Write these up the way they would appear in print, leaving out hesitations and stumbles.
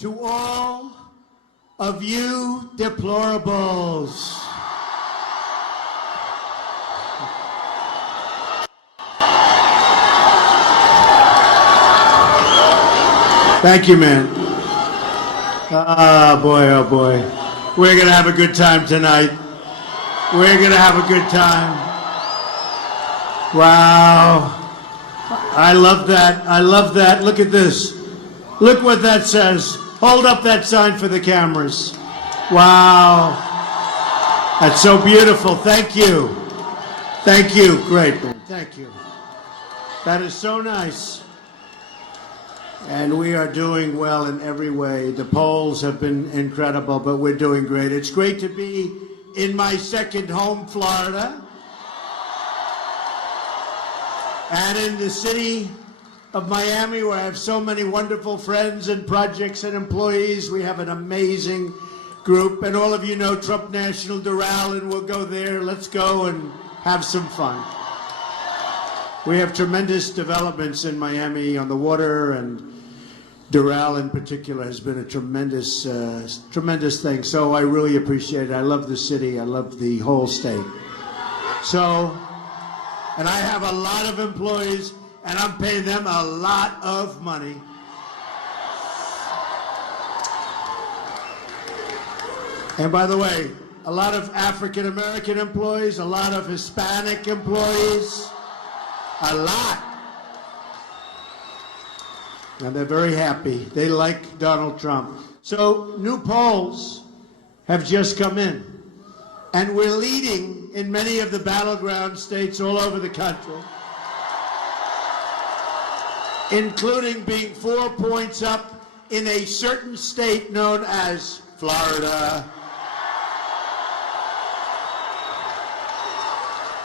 to all of you deplorables. Thank you, man. Oh boy. We're gonna have a good time tonight. We're gonna have a good time. Wow. I love that. I love that. Look at this. Look what that says. Hold up that sign for the cameras. Wow. That's so beautiful. Thank you. Thank you. Great, man. Thank you. That is so nice. And we are doing well in every way. The polls have been incredible, but we're doing great. It's great to be in my second home, Florida. And in the city of Miami, where I have so many wonderful friends and projects and employees. We have an amazing group. And all of you know Trump National Doral, and we'll go there. Let's go and have some fun. We have tremendous developments in Miami on the water, and Doral in particular has been a tremendous thing. So I really appreciate it. I love the city. I love the whole state. So, and I have a lot of employees, and I'm paying them a lot of money. And by the way, a lot of African American employees, a lot of Hispanic employees, a lot. And they're very happy. They like Donald Trump. So new polls have just come in. And we're leading in many of the battleground states all over the country, including being 4 points up in a certain state known as Florida.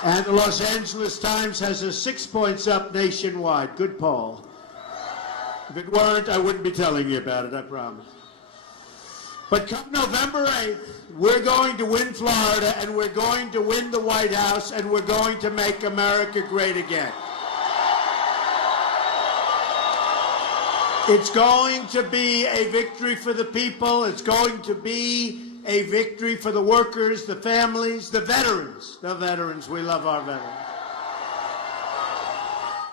And the Los Angeles Times has us 6 points up nationwide. Good poll. If it weren't, I wouldn't be telling you about it, I promise. But come November 8th, we're going to win Florida, and we're going to win the White House, and we're going to make America great again. It's going to be a victory for the people. It's going to be a victory for the workers, the families, the veterans. The veterans, we love our veterans.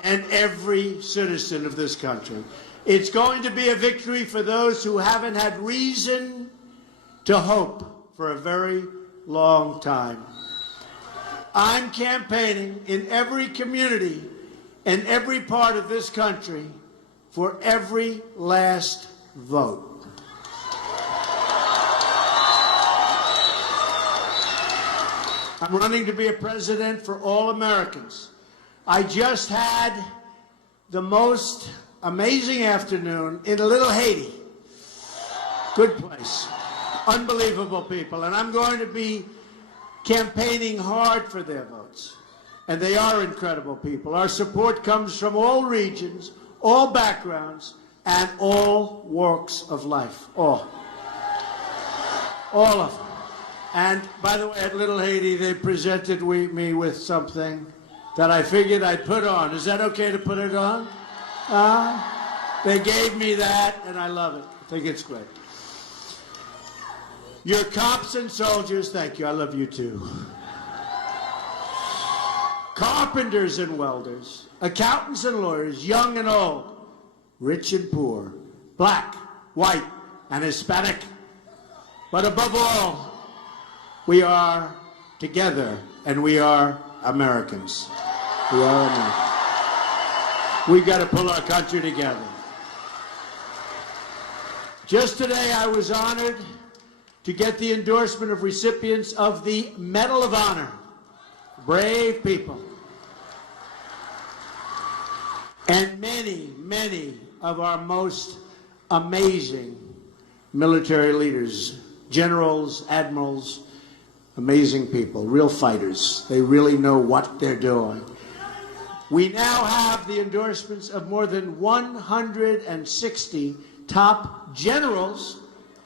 And every citizen of this country. It's going to be a victory for those who haven't had reason to hope for a very long time. I'm campaigning in every community and every part of this country for every last vote. I'm running to be a president for all Americans. I just had the most amazing afternoon in Little Haiti. Good place. Unbelievable people. And I'm going to be campaigning hard for their votes. And they are incredible people. Our support comes from all regions, all backgrounds, and all walks of life. All of them. And by the way, at Little Haiti, they presented me with something that I figured I'd put on. Is that okay to put it on? They gave me that, and I love it. I think it's great. Your cops and soldiers, thank you. I love you too. Carpenters and welders, accountants and lawyers, young and old, rich and poor, black, white, and Hispanic. But above all, we are together, and we are Americans. We are Americans. We've got to pull our country together. Just today, I was honored to get the endorsement of recipients of the Medal of Honor. Brave people. And many, many of our most amazing military leaders, generals, admirals, amazing people, real fighters. They really know what they're doing. We now have the endorsements of more than 160 top generals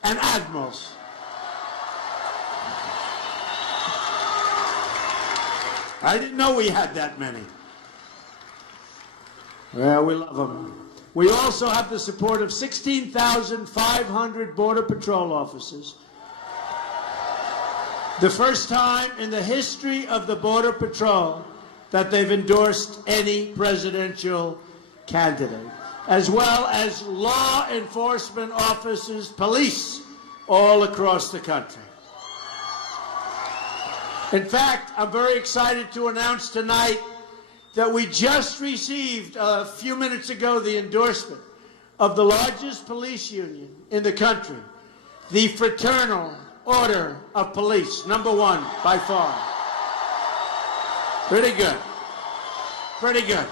and admirals. I didn't know we had that many. Well, we love them. We also have the support of 16,500 Border Patrol officers. The first time in the history of the Border Patrol that they've endorsed any presidential candidate, as well as law enforcement officers, police, all across the country. In fact, I'm very excited to announce tonight that we just received a few minutes ago the endorsement of the largest police union in the country, the Fraternal Order of Police, #1 by far. Pretty good. Pretty good.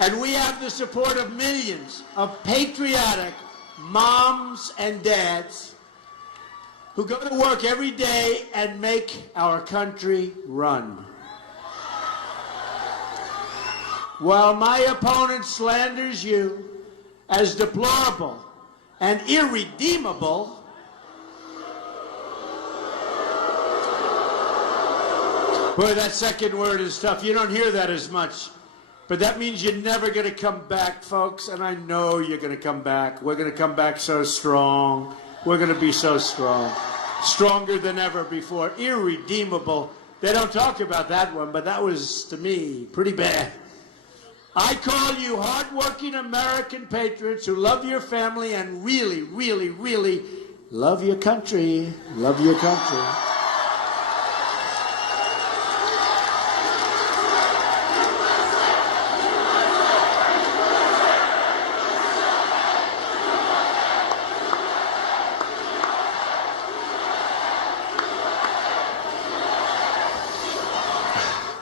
And we have the support of millions of patriotic moms and dads who go to work every day and make our country run. While my opponent slanders you as deplorable and irredeemable, boy, that second word is tough. You don't hear that as much. But that means you're never going to come back, folks. And I know you're going to come back. We're going to come back so strong. We're going to be so strong. Stronger than ever before. Irredeemable. They don't talk about that one, but that was, to me, pretty bad. I call you hardworking American patriots who love your family and really, really, really love your country. Love your country.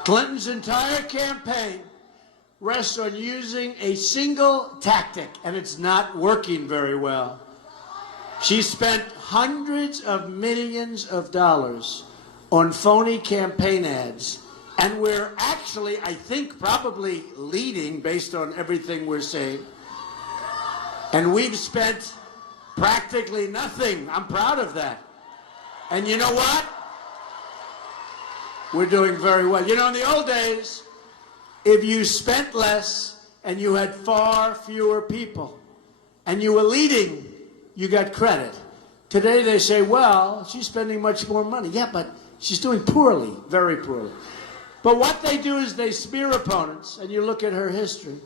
Clinton's entire campaign rests on using a single tactic, and it's not working very well. She spent hundreds of millions of dollars on phony campaign ads, and we're actually, I think, probably leading based on everything we're seeing. And we've spent practically nothing. I'm proud of that. And you know what? We're doing very well. You know, in the old days, if you spent less and you had far fewer people and you were leading, you got credit. Today they say, well, she's spending much more money. Yeah, but she's doing poorly, very poorly. But what they do is they smear opponents, and you look at her history,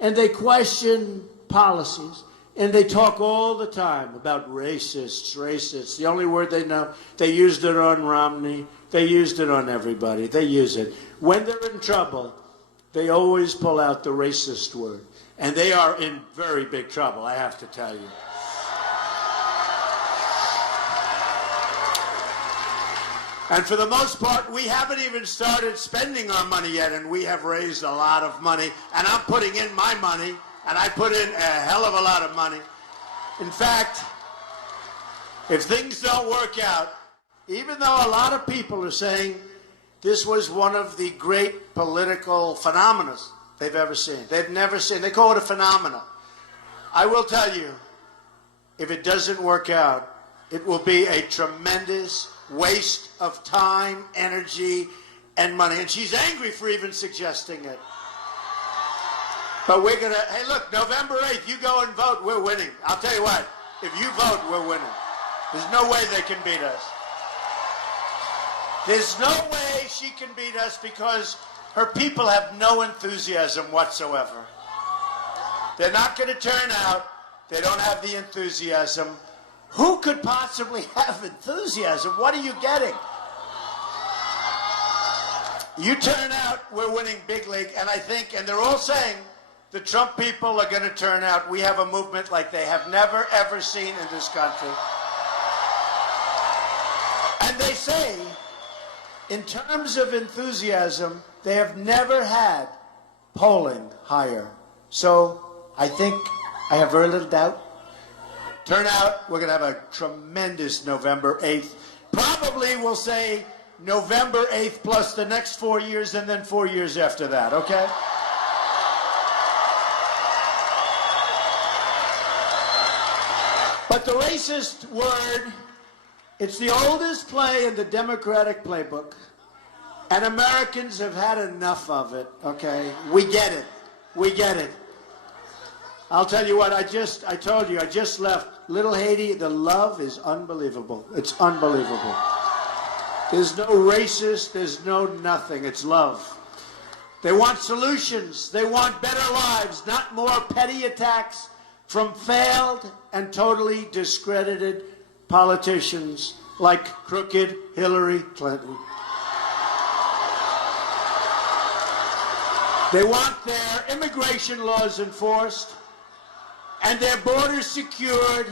and they question policies, and they talk all the time about racists, racists. The only word they know, they used it on Romney. They used it on everybody. They use it. When they're in trouble, they always pull out the racist word. And they are in very big trouble, I have to tell you. And for the most part, we haven't even started spending our money yet, and we have raised a lot of money. And I'm putting in my money, and I put in a hell of a lot of money. In fact, if things don't work out, even though a lot of people are saying this was one of the great political phenomena they've ever seen. They've never seen. They call it a phenomena. I will tell you, if it doesn't work out, it will be a tremendous waste of time, energy, and money. And she's angry for even suggesting it. But we're going to, hey, look, November 8th, you go and vote, we're winning. I'll tell you what, if you vote, we're winning. There's no way they can beat us. There's no way she can beat us because her people have no enthusiasm whatsoever. They're not going to turn out. They don't have the enthusiasm. Who could possibly have enthusiasm? What are you getting? You turn out, we're winning big league, and I think, and they're all saying, the Trump people are going to turn out. We have a movement like they have never, ever seen in this country. And they say, in terms of enthusiasm, they have never had polling higher. So I think I have very little doubt. Turnout, we're going to have a tremendous November 8th. Probably we'll say November 8th plus the next 4 years and then 4 years after that, okay? But the racist word, it's the oldest play in the Democratic playbook, and Americans have had enough of it, okay? We get it. We get it. I'll tell you what, I told you, I just left Little Haiti. The love is unbelievable. It's unbelievable. There's no racist, there's no nothing. It's love. They want solutions. They want better lives, not more petty attacks from failed and totally discredited politicians like crooked Hillary Clinton. They want their immigration laws enforced and their borders secured.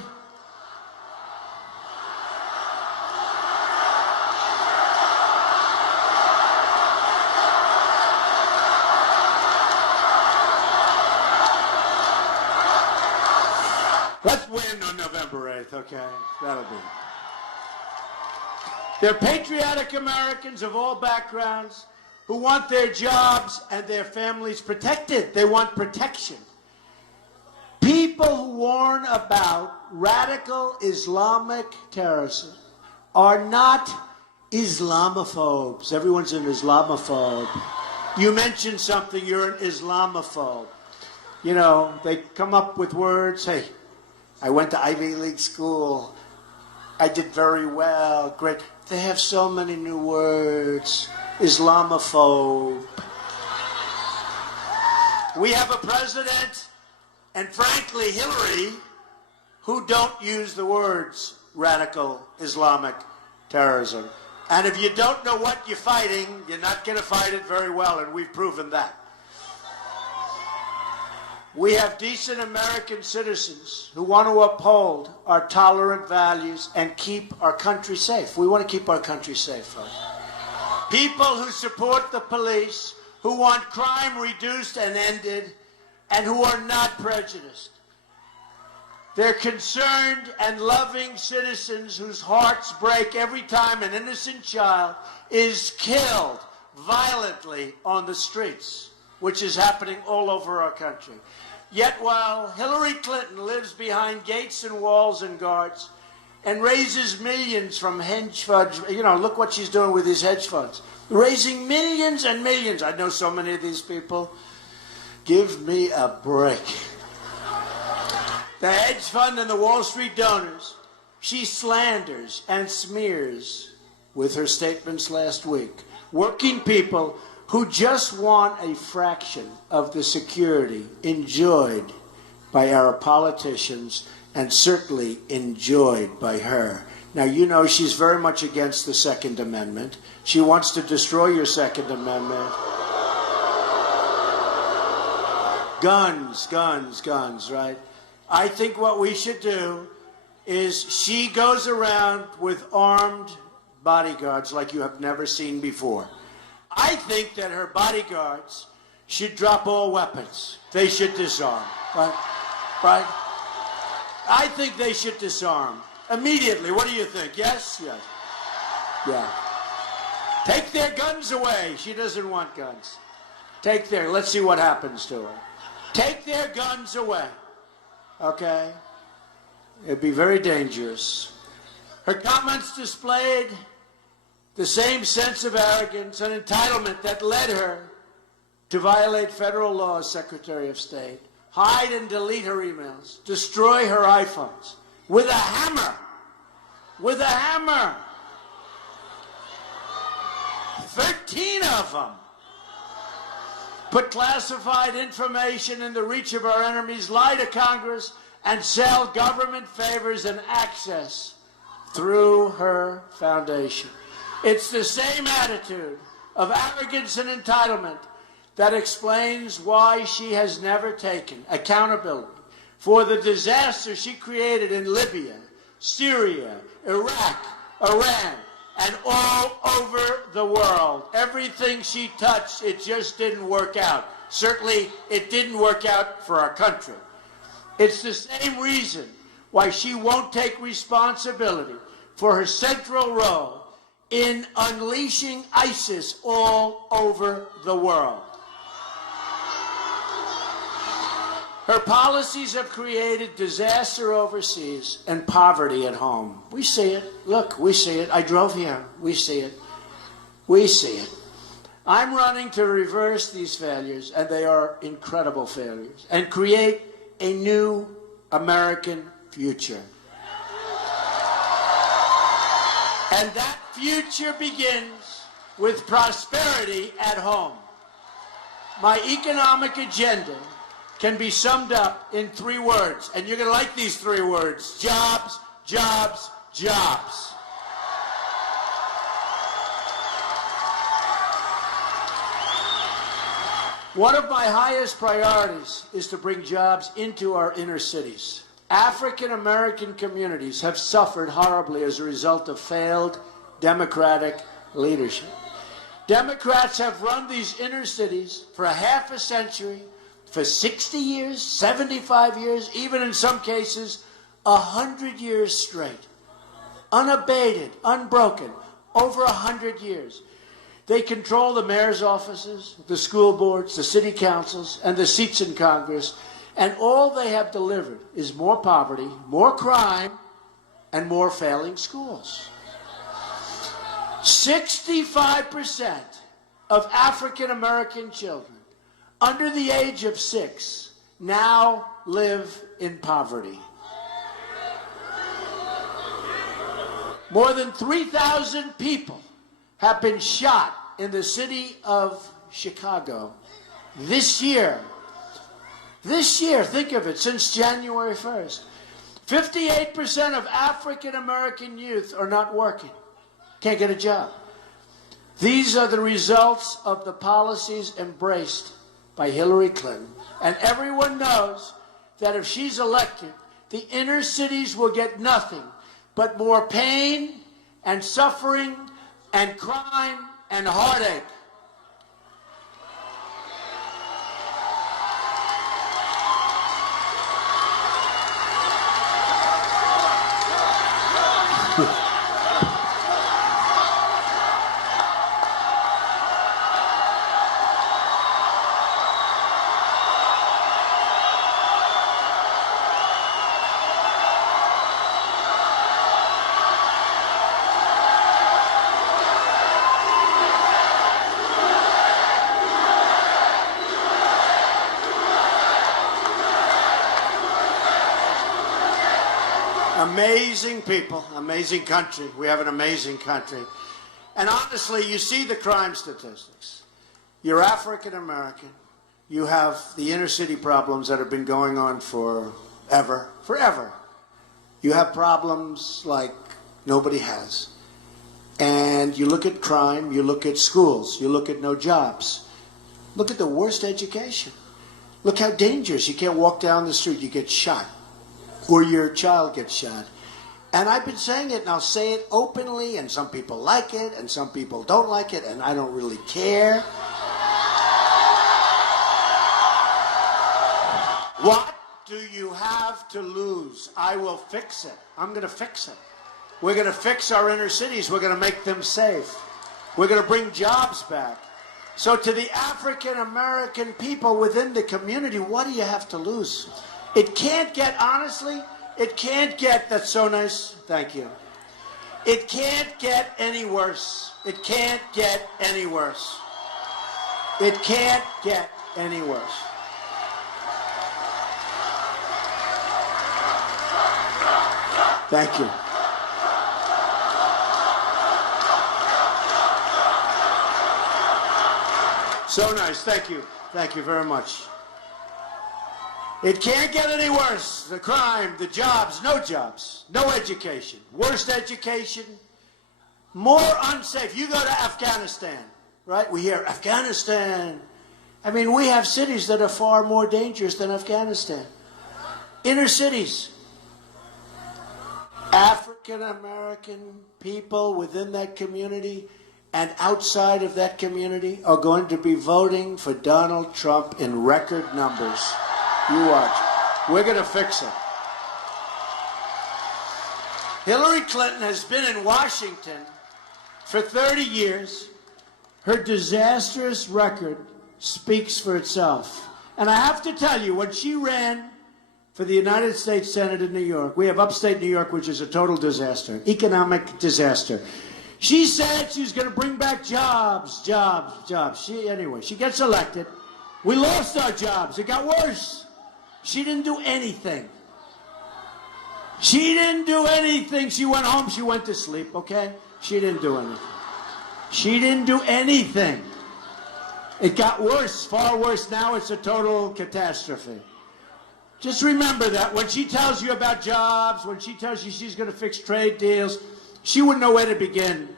Let's win on November 8th, okay? That'll be. They're patriotic Americans of all backgrounds who want their jobs and their families protected. They want protection. People who warn about radical Islamic terrorism are not Islamophobes. Everyone's an Islamophobe. You mention something, you're an Islamophobe. You know, they come up with words, hey, I went to Ivy League school. I did very well. Great. They have so many new words. Islamophobe. We have a president, and frankly, Hillary, who don't use the words radical Islamic terrorism. And if you don't know what you're fighting, you're not going to fight it very well, and we've proven that. We have decent American citizens who want to uphold our tolerant values and keep our country safe. We want to keep our country safe, folks. People who support the police, who want crime reduced and ended, and who are not prejudiced. They're concerned and loving citizens whose hearts break every time an innocent child is killed violently on the streets, which is happening all over our country. Yet while Hillary Clinton lives behind gates and walls and guards and raises millions from hedge funds, you know, look what she's doing with these hedge funds. Raising millions and millions. I know so many of these people. Give me a break. The hedge fund and the Wall Street donors, she slanders and smears with her statements last week. Working people who just want a fraction of the security enjoyed by our politicians and certainly enjoyed by her. Now, you know she's very much against the Second Amendment. She wants to destroy your Second Amendment. Guns, guns, guns, right? I think what we should do is she goes around with armed bodyguards like you have never seen before. I think that her bodyguards should drop all weapons. They should disarm, right? Right? I think they should disarm immediately. What do you think? Yes? Yes. Yeah. Take their guns away. She doesn't want guns. Let's see what happens to her. Take their guns away. Okay? It'd be very dangerous. Her comments displayed the same sense of arrogance and entitlement that led her to violate federal law as Secretary of State, hide and delete her emails, destroy her iPhones with a hammer. With a hammer. 13 of them. Put classified information in the reach of our enemies, lie to Congress, and sell government favors and access through her foundation. It's the same attitude of arrogance and entitlement that explains why she has never taken accountability for the disaster she created in Libya, Syria, Iraq, Iran, and all over the world. Everything she touched, it just didn't work out. Certainly, it didn't work out for our country. It's the same reason why she won't take responsibility for her central role in unleashing ISIS all over the world. Her policies have created disaster overseas and poverty at home. We see it. Look, we see it. I drove here. We see it. We see it. I'm running to reverse these failures, and they are incredible failures, and create a new American future. And that future begins with prosperity at home. My economic agenda can be summed up in 3 words, and you're going to like these 3 words: jobs, jobs, jobs. One of my highest priorities is to bring jobs into our inner cities. African American communities have suffered horribly as a result of failed Democratic leadership. Democrats have run these inner cities for a half a century, for 60 years, 75 years, even in some cases, 100 years straight. Unabated, unbroken, over 100 years. They control the mayor's offices, the school boards, the city councils, and the seats in Congress, and all they have delivered is more poverty, more crime, and more failing schools. 65% of African American children under the age of 6 now live in poverty. More than 3,000 people have been shot in the city of Chicago this year. This year, think of it, since January 1st. 58% of African American youth are not working, can't get a job. These are the results of the policies embraced by Hillary Clinton. And everyone knows that if she's elected, the inner cities will get nothing but more pain and suffering and crime and heartache. Amazing people, amazing country. We have an amazing country. And honestly, you see the crime statistics. You're African American. You have the inner city problems that have been going on forever. You have problems like nobody has. And you look at crime, you look at schools, you look at no jobs. Look at the worst education. Look how dangerous. You can't walk down the street, you get shot. Or your child gets shot. And I've been saying it, and I'll say it openly, and some people like it, and some people don't like it, and I don't really care. What do you have to lose? I will fix it. I'm going to fix it. We're going to fix our inner cities. We're going to make them safe. We're going to bring jobs back. So to the African American people within the community, what do you have to lose? It can't get, honestly, it can't get, that's so nice, thank you. It can't get any worse. It can't get any worse. It can't get any worse. Thank you. So nice, thank you. Thank you very much. It can't get any worse. The crime, the jobs, no education, worst education, more unsafe. You go to Afghanistan, right? We hear Afghanistan. I mean, we have cities that are far more dangerous than Afghanistan. Inner cities. African American people within that community and outside of that community are going to be voting for Donald Trump in record numbers. You watch. We're going to fix it. Hillary Clinton has been in Washington for 30 years. Her disastrous record speaks for itself. And I have to tell you, when she ran for the United States Senate in New York, we have upstate New York, which is a total disaster, economic disaster. She said she was going to bring back jobs. Anyway, she gets elected. We lost our jobs. It got worse. She didn't do anything. She didn't do anything. She went home, she went to sleep, okay? She didn't do anything. She didn't do anything. It got worse, far worse. Now it's a total catastrophe. Just remember that when she tells you about jobs, when she tells you she's going to fix trade deals, she wouldn't know where to begin.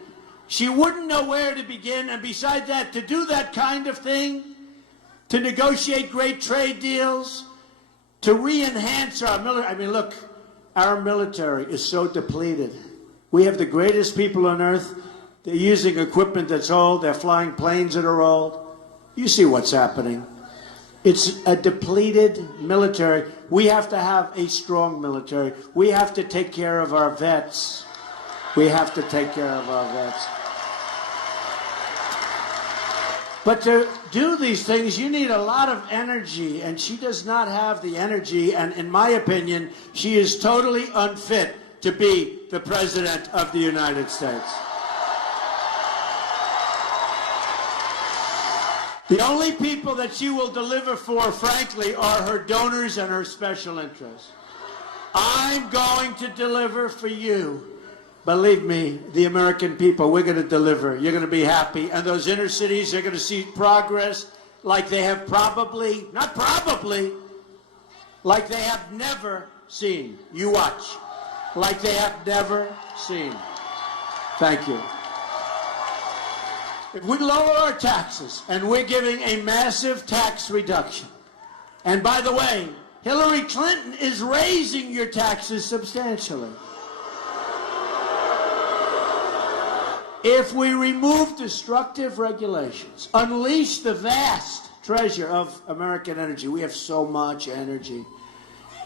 She wouldn't know where to begin. And besides that, to do that kind of thing, to negotiate great trade deals, to re-enhance our military. I mean, look, our military is so depleted. We have the greatest people on earth. They're using equipment that's old. They're flying planes that are old. You see what's happening. It's a depleted military. We have to have a strong military. We have to take care of our vets. We have to take care of our vets. But to do these things, you need a lot of energy, and she does not have the energy, and in my opinion, she is totally unfit to be the President of the United States. The only people that she will deliver for, frankly, are her donors and her special interests. I'm going to deliver for you. Believe me, the American people, we're going to deliver. You're going to be happy. And those inner cities, they're going to see progress like they have probably, not probably, like they have never seen. You watch. Like they have never seen. Thank you. If we lower our taxes, and we're giving a massive tax reduction, and by the way, Hillary Clinton is raising your taxes substantially. If we remove destructive regulations, unleash the vast treasure of American energy, we have so much energy,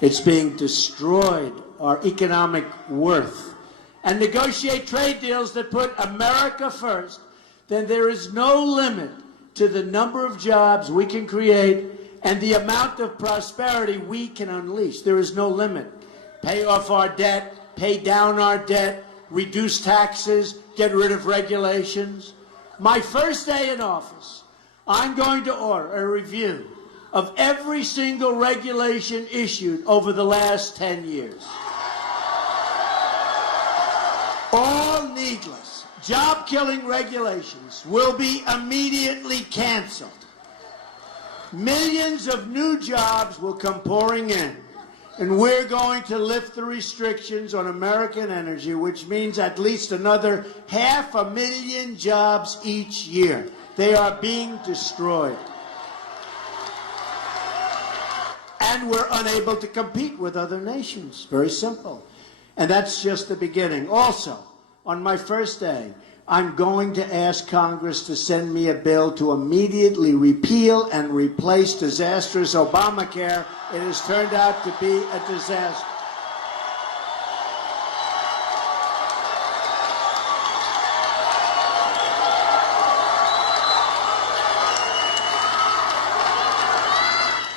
it's being destroyed, our economic worth, and negotiate trade deals that put America first, then there is no limit to the number of jobs we can create and the amount of prosperity we can unleash. There is no limit. Pay off our debt, pay down our debt, reduce taxes, get rid of regulations. My first day in office, I'm going to order a review of every single regulation issued over the last 10 years. All needless, job-killing regulations will be immediately canceled. Millions of new jobs will come pouring in, and we're going to lift the restrictions on American energy, which means at least another 500,000 jobs each year. They are being destroyed. And we're unable to compete with other nations. Very simple. And that's just the beginning. Also, on my first day, I'm going to ask Congress to send me a bill to immediately repeal and replace disastrous Obamacare. It has turned out to be a disaster.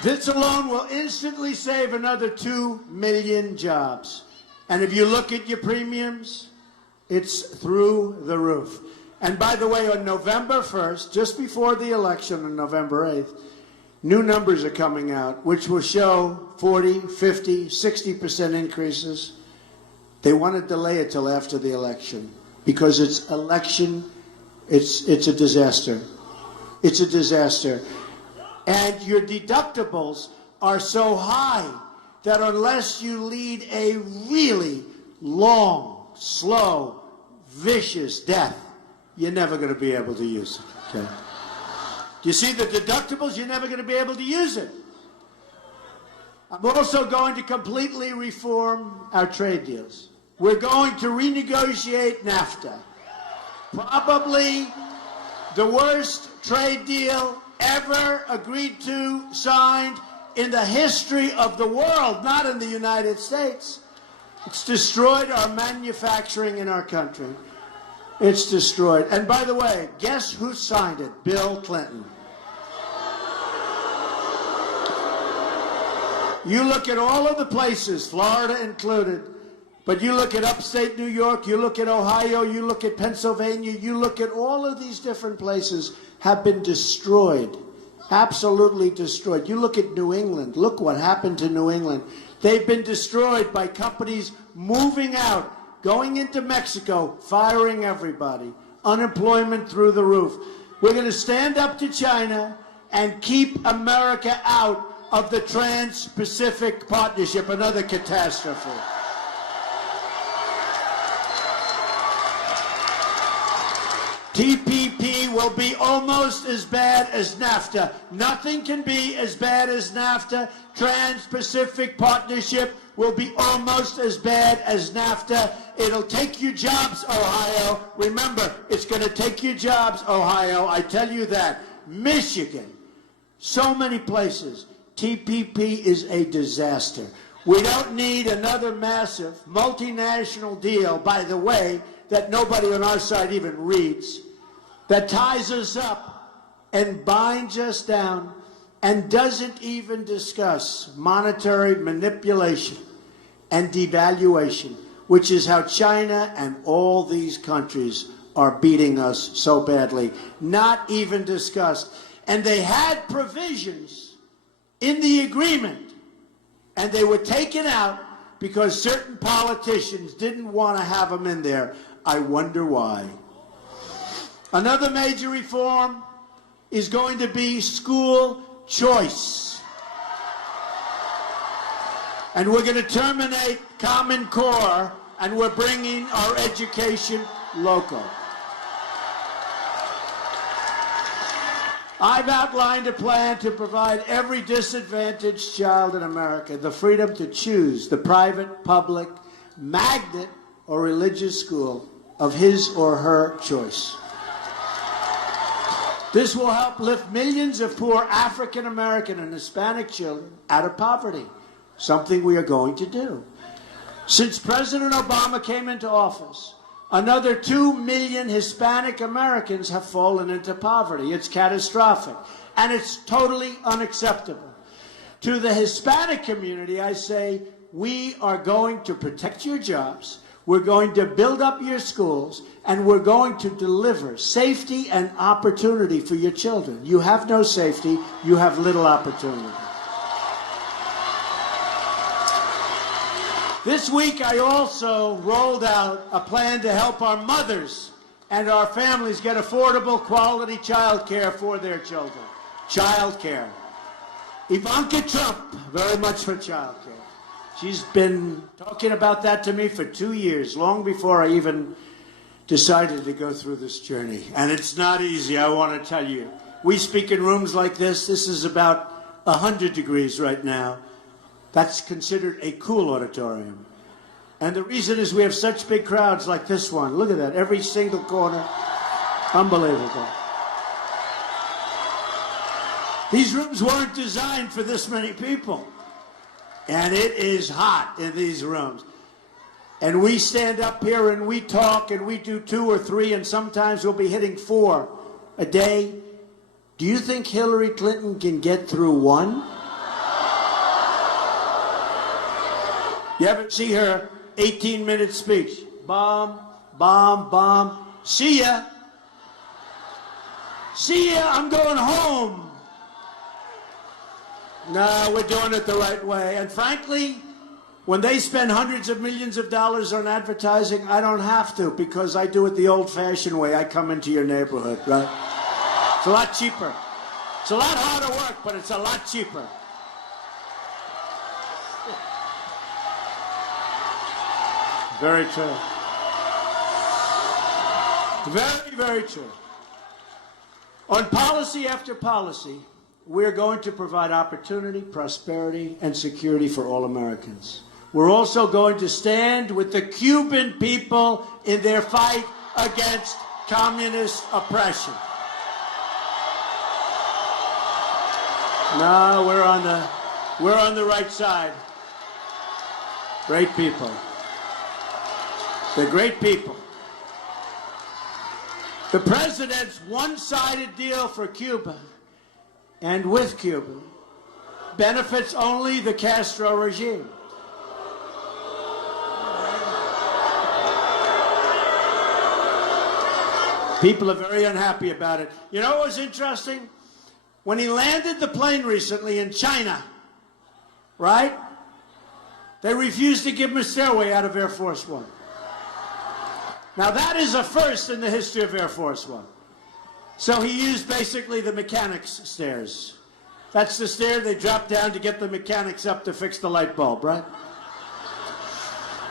This alone will instantly save another 2 million jobs. And if you look at your premiums, it's through the roof. And by the way, on November 1st, just before the election on November 8th, new numbers are coming out, which will show 40, 50, 60% increases. They want to delay it till after the election because it's election, it's a disaster. It's a disaster. And your deductibles are so high that unless you lead a really long, slow, vicious death, you're never going to be able to use it. Okay? You see the deductibles, you're never going to be able to use it. I'm also going to completely reform our trade deals. We're going to renegotiate NAFTA. Probably the worst trade deal ever agreed to, signed in the history of the world, not in the United States. It's destroyed our manufacturing in our country. It's destroyed. And by the way, guess who signed it? Bill Clinton. You look at all of the places, Florida included, but you look at upstate New York, you look at Ohio, you look at Pennsylvania, you look at all of these different places have been destroyed absolutely destroyed. You look at New England. Look what happened to New England. They've been destroyed by companies moving out, going into Mexico, firing everybody. Unemployment through the roof. We're going to stand up to China and keep America out of the Trans-Pacific Partnership, another catastrophe. TPP will be almost as bad as NAFTA. Nothing can be as bad as NAFTA. Trans-Pacific Partnership will be almost as bad as NAFTA. It'll take your jobs, Ohio. Remember, it's going to take your jobs, Ohio. I tell you that. Michigan, so many places. TPP is a disaster. We don't need another massive multinational deal, by the way, that nobody on our side even reads, that ties us up and binds us down and doesn't even discuss monetary manipulation and devaluation, which is how China and all these countries are beating us so badly. Not even discussed. And they had provisions in the agreement, and they were taken out because certain politicians didn't want to have them in there. I wonder why. Another major reform is going to be school choice. And we're going to terminate Common Core, and we're bringing our education local. I've outlined a plan to provide every disadvantaged child in America the freedom to choose the private, public, magnet, or religious school of his or her choice. This will help lift millions of poor African American and Hispanic children out of poverty, something we are going to do. Since President Obama came into office, another 2 million Hispanic Americans have fallen into poverty. It's catastrophic, and it's totally unacceptable. To the Hispanic community, I say, we are going to protect your jobs, we're going to build up your schools, and we're going to deliver safety and opportunity for your children. You have no safety, you have little opportunity. This week, I also rolled out a plan to help our mothers and our families get affordable, quality child care for their children. Child care. Ivanka Trump, very much for child care. She's been talking about that to me for 2 years, long before I even decided to go through this journey. And it's not easy, I want to tell you. We speak in rooms like this. This is about 100 degrees right now. That's considered a cool auditorium. And the reason is we have such big crowds like this one. Look at that, every single corner. Unbelievable. These rooms weren't designed for this many people. And it is hot in these rooms. And we stand up here and we talk and we do 2 or 3 and sometimes we'll be hitting 4 a day. Do you think Hillary Clinton can get through 1? You ever see her 18-minute speech? Bomb, bomb, bomb. See ya. See ya, I'm going home. No, we're doing it the right way. And frankly, when they spend hundreds of millions of dollars on advertising, I don't have to, because I do it the old-fashioned way. I come into your neighborhood, right? It's a lot cheaper. It's a lot harder work, but it's a lot cheaper. Very true. Very, very true. On policy after policy, we're going to provide opportunity, prosperity, and security for all Americans. We're also going to stand with the Cuban people in their fight against communist oppression. No, we're on the right side. Great people. They're great people. The president's one-sided deal for Cuba and with Cuba benefits only the Castro regime. People are very unhappy about it. You know what was interesting? when he landed the plane recently in China, right? They refused to give him a stairway out of Air Force One. Now that is a first in the history of Air Force One. So he used basically the mechanics stairs. That's the stair they drop down to get the mechanics up to fix the light bulb, right?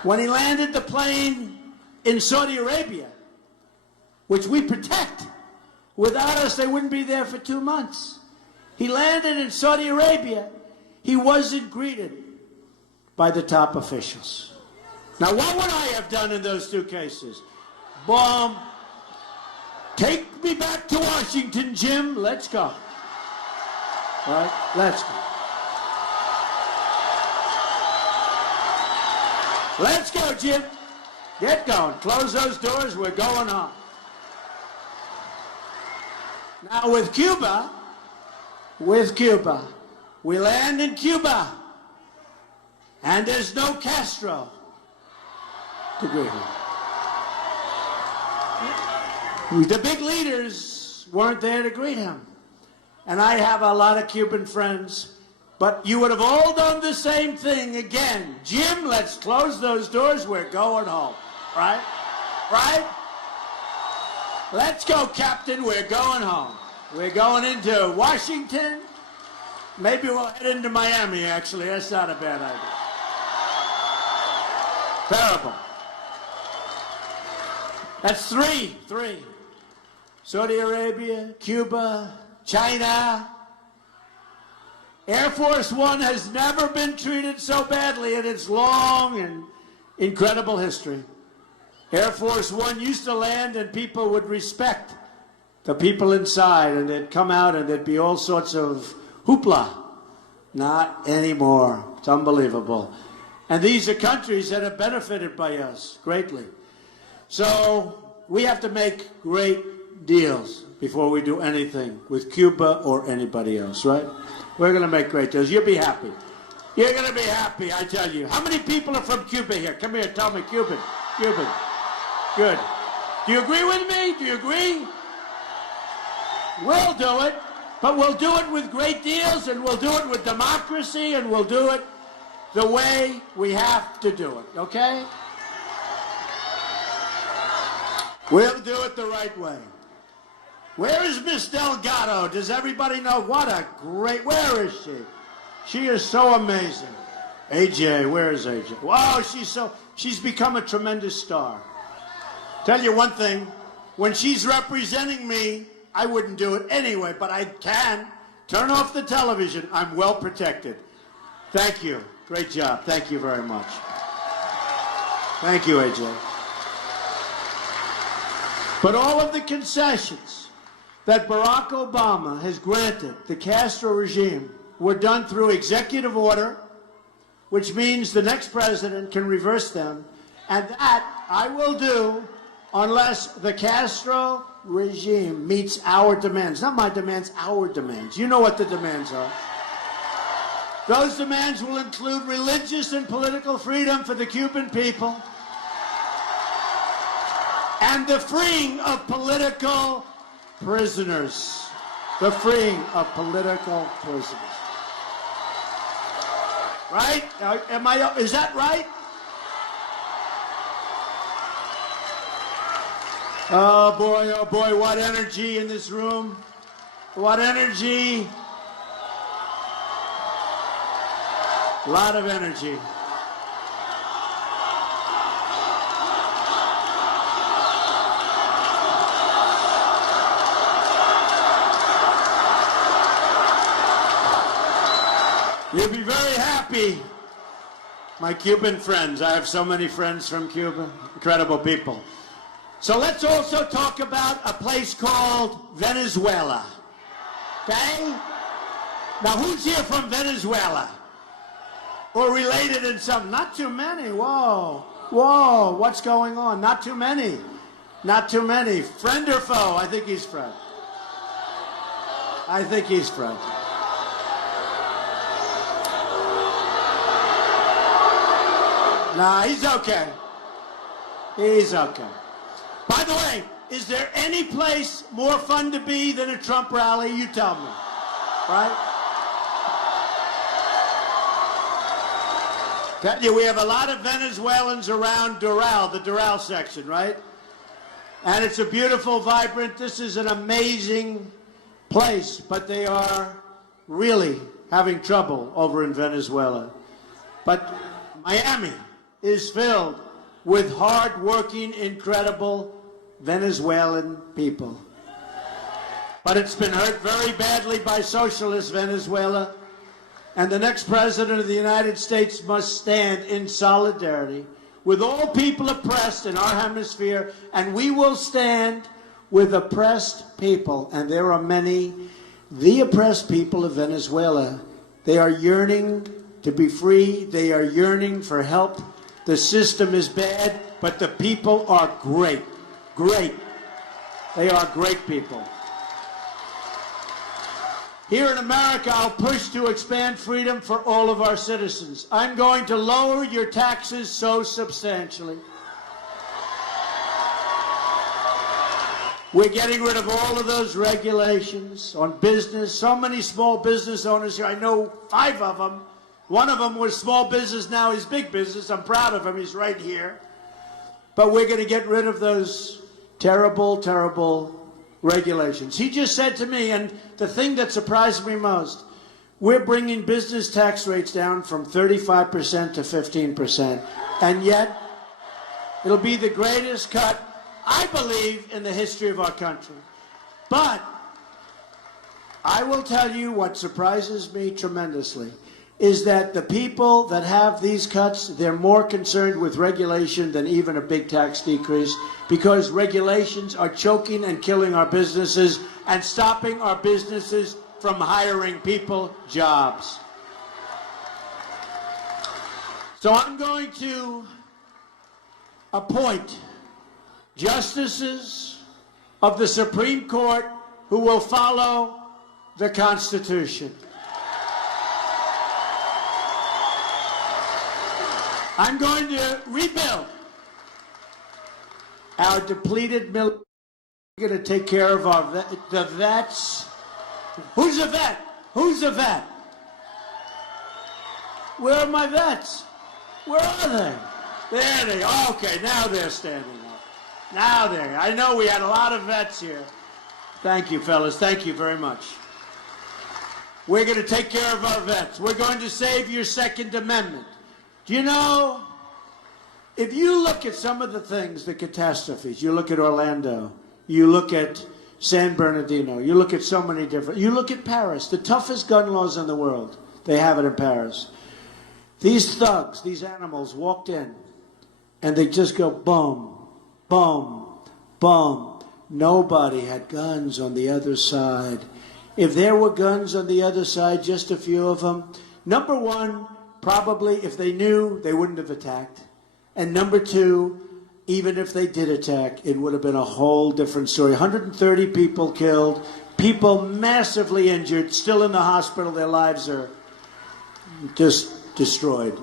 When he landed the plane in Saudi Arabia, which we protect, without us they wouldn't be there for 2 months. He landed in Saudi Arabia. He wasn't greeted by the top officials. Now, what would I have done in those 2 cases? Boom. Take me back to Washington, Jim. Let's go. All right? Let's go. Let's go, Jim. Get going. Close those doors. We're going on. Now, with Cuba, we land in Cuba, and there's no Castro to greet him. The big leaders weren't there to greet him. And I have a lot of Cuban friends, but you would have all done the same thing again. Jim, let's close those doors. We're going home. Right? Right? Let's go, Captain. We're going home. We're going into Washington. Maybe we'll head into Miami, actually. That's not a bad idea. Terrible. That's three. Saudi Arabia, Cuba, China. Air Force One has never been treated so badly in its long and incredible history. Air Force One used to land and people would respect the people inside, and they'd come out and there'd be all sorts of hoopla. Not anymore. It's unbelievable. And these are countries that have benefited by us greatly. So we have to make great deals before we do anything with Cuba or anybody else, right? We're going to make great deals. You'll be happy. You're going to be happy, I tell you. How many people are from Cuba here? Come here, tell me. Cuban. Good. Do you agree with me? Do you agree? We'll do it, but we'll do it with great deals, and we'll do it with democracy, and we'll do it the way we have to do it, okay? We'll do it the right way. Where is Miss Delgado? Does everybody know? What a great, where is she? She is so amazing. AJ, where is AJ? Wow, she's become a tremendous star. Tell you one thing, when she's representing me, I wouldn't do it anyway, but I can. Turn off the television. I'm well protected. Thank you. Great job. Thank you very much. Thank you, AJ. But all of the concessions that Barack Obama has granted the Castro regime were done through executive order, which means the next president can reverse them, and that I will do unless the Castro regime meets our demands. Not my demands, our demands. You know what the demands are. Those demands will include religious and political freedom for the Cuban people and the freeing of political prisoners. The freeing of political prisoners. Right? Is that right? Oh boy, what energy in this room. What energy. A lot of energy. You'll be very happy, my Cuban friends. I have so many friends from Cuba, incredible people. So let's also talk about a place called Venezuela, okay? Now, who's here from Venezuela? Or related in some? Not too many. Whoa, what's going on? Not too many. Friend or foe? I think he's friend. Nah, he's okay. By the way, is there any place more fun to be than a Trump rally? You tell me. right? Tell you, we have a lot of Venezuelans around Doral, the Doral section, right? And it's a beautiful, vibrant, this is an amazing place, but they are really having trouble over in Venezuela. But Miami is filled with hard-working, incredible Venezuelan people. But it's been hurt very badly by socialist Venezuela, and the next president of the United States must stand in solidarity with all people oppressed in our hemisphere, and we will stand with oppressed people, and there are many. The oppressed people of Venezuela, they are yearning to be free, they are yearning for help. The system is bad, but the people are great. Great. They are great people. Here in America, I'll push to expand freedom for all of our citizens. I'm going to lower your taxes so substantially. We're getting rid of all of those regulations on business. So many small business owners here. I know 5 of them. One of them was small business, now he's big business. I'm proud of him, he's right here. But we're going to get rid of those terrible, terrible regulations. He just said to me, and the thing that surprised me most, we're bringing business tax rates down from 35% to 15%. And yet, it'll be the greatest cut, I believe, in the history of our country. But I will tell you what surprises me tremendously is that the people that have these cuts, they're more concerned with regulation than even a big tax decrease, because regulations are choking and killing our businesses and stopping our businesses from hiring people jobs. So I'm going to appoint justices of the Supreme Court who will follow the Constitution. I'm going to rebuild our depleted military. We're going to take care of the vets. Who's a vet? Who's a vet? Where are my vets? Where are they? There they are. Okay, now they're standing up. Now they're. I know we had a lot of vets here. Thank you, fellas. Thank you very much. We're going to take care of our vets. We're going to save your Second Amendment. Do you know, if you look at some of the things, the catastrophes, you look at Orlando, you look at San Bernardino, you look at so many different, you look at Paris, the toughest gun laws in the world, they have it in Paris. These thugs, these animals walked in, and they just go boom, boom, boom. Nobody had guns on the other side. If there were guns on the other side, just a few of them, number one, probably, if they knew, they wouldn't have attacked. And number two, even if they did attack, it would have been a whole different story. 130 people killed, people massively injured, still in the hospital, their lives are just destroyed.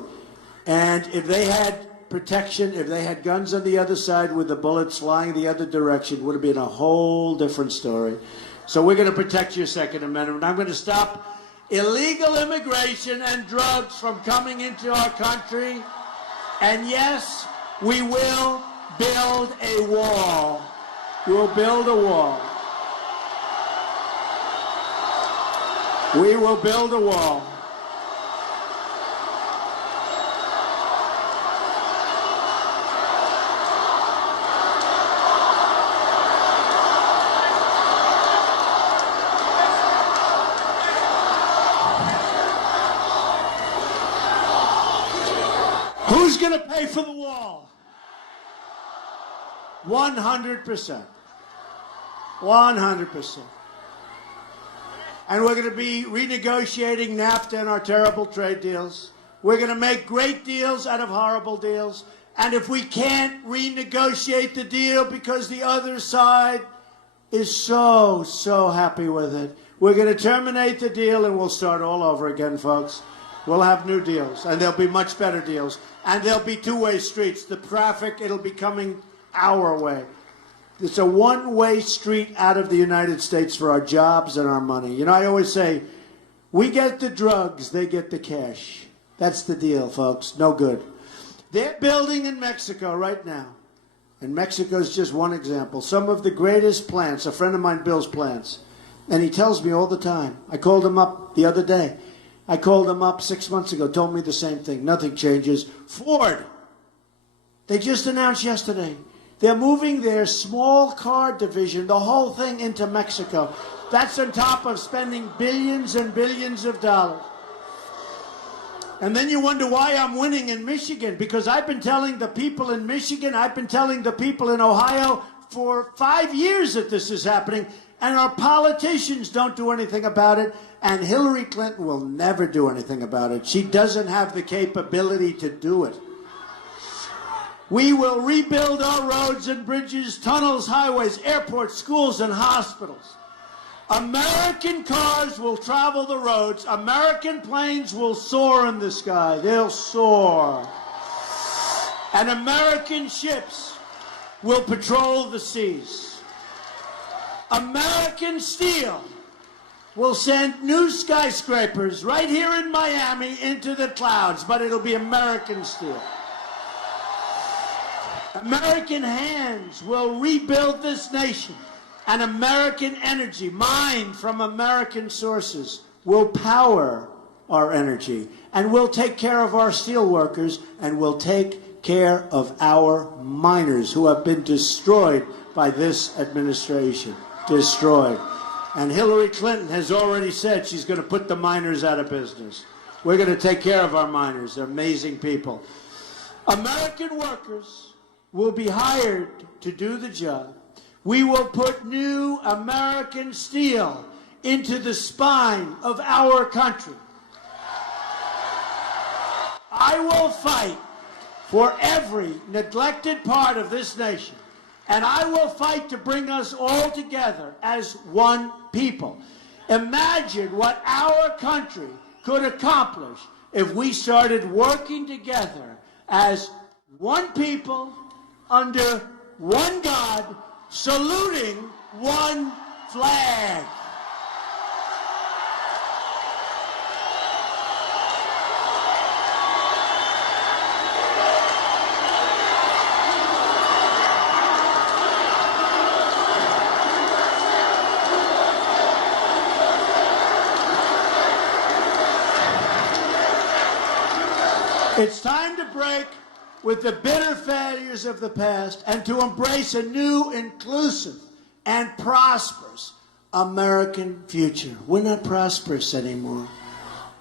And if they had protection, if they had guns on the other side with the bullets flying the other direction, it would have been a whole different story. So we're going to protect your Second Amendment. I'm going to stop illegal immigration and drugs from coming into our country. And yes, we will build a wall. We'll build a wall. We will build a wall. Who's going to pay for the wall? 100%. 100%. And we're going to be renegotiating NAFTA and our terrible trade deals. We're going to make great deals out of horrible deals. And if we can't renegotiate the deal because the other side is so happy with it, we're going to terminate the deal and we'll start all over again, folks. We'll have new deals, and there'll be much better deals. And there'll be two-way streets. The traffic, it'll be coming our way. It's a one-way street out of the United States for our jobs and our money. You know, I always say, We get the drugs, they get the cash. That's the deal, folks. No good. They're building in Mexico right now. And Mexico is just one example. Some of the greatest plants. A friend of mine builds plants. And he tells me all the time. I called him up the other day. I called him up 6 months ago, told me the same thing. Nothing changes. Ford. They just announced yesterday. They're moving their small car division, the whole thing, into Mexico. That's on top of spending billions and billions of dollars. And then you wonder why I'm winning in Michigan, because I've been telling the people in Michigan, I've been telling the people in Ohio for 5 years that this is happening, and our politicians don't do anything about it, and Hillary Clinton will never do anything about it. She doesn't have the capability to do it. We will rebuild our roads and bridges, tunnels, highways, airports, schools, and hospitals. American cars will travel the roads. American planes will soar in the sky. They'll soar. And American ships will patrol the seas. American steel will send new skyscrapers right here in Miami into the clouds, but it'll be American steel. American hands will rebuild this nation. And American energy, mined from American sources, will power our energy. And we'll take care of our steel workers, and we'll take care of our miners who have been destroyed by this administration. Destroyed. And Hillary Clinton has already said she's going to put the miners out of business. We're going to take care of our miners. They're amazing people. American workers will be hired to do the job. We will put new American steel into the spine of our country. I will fight for every neglected part of this nation, and I will fight to bring us all together as one people. Imagine what our country could accomplish if we started working together as one people under one God, saluting one flag. It's time to break with the bitter failures of the past and to embrace a new, inclusive, and prosperous American future. We're not prosperous anymore.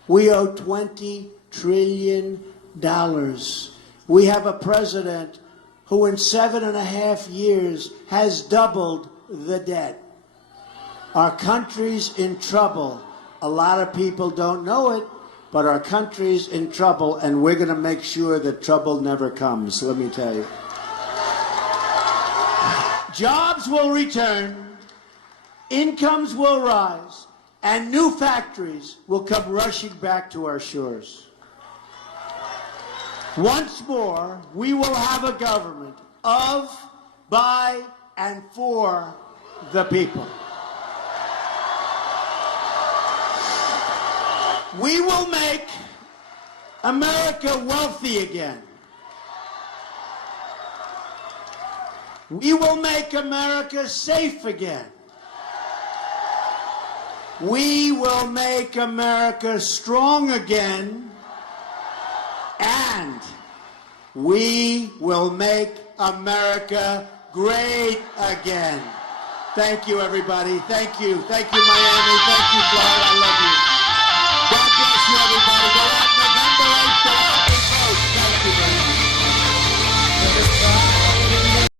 We owe $20 trillion. We have a president who in 7.5 years has doubled the debt. Our country's in trouble. A lot of people don't know it, but our country's in trouble, and we're going to make sure that trouble never comes, let me tell you. Jobs will return, incomes will rise, and new factories will come rushing back to our shores. Once more, we will have a government of, by, and for the people. We will make America wealthy again. We will make America safe again. We will make America strong again. And we will make America great again. Thank you, everybody. Thank you. Thank you, Miami. Thank you, Florida. I love you.